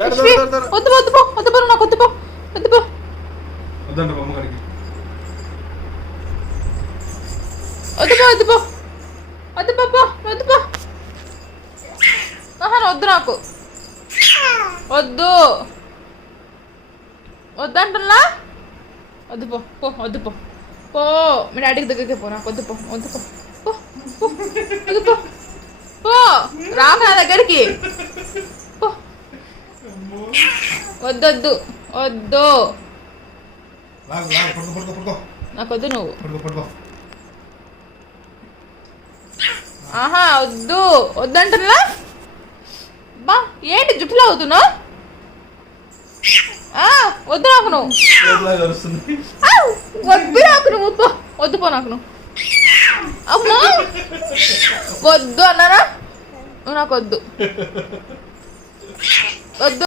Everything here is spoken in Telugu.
వద్దు వద్దు పో, వద్దు పో, నాకు వద్దు పో, వద్దు పో. వద్దు పో, వద్దు పో, వద్దు పో, పో, వద్దు పో. వద్దు నాకు వద్దు, వద్దంటున్నా. వద్దు పో, పో, వద్దు పో, పో. మీ డాడీకి దగ్గరికి పో, నాకు వద్దు పో, వద్దు పో, పో, పో, వద్దు పో, పో, రాక నా దగ్గరికి పో. వద్దొద్దు, వద్దు, నాకు వద్దు. నువ్వు ఆహా వద్దు, వద్దంటున్నా. బా ఏంటి జుట్టులో అవుతున్నావు? వద్దు నాకు నువ్వు, వద్దు నాకు నువ్వు, వద్దు పో నాకు నువ్వు. అమ్మా వద్దు అన్నారా? నువ్వు నాకు వద్దు, వద్దు.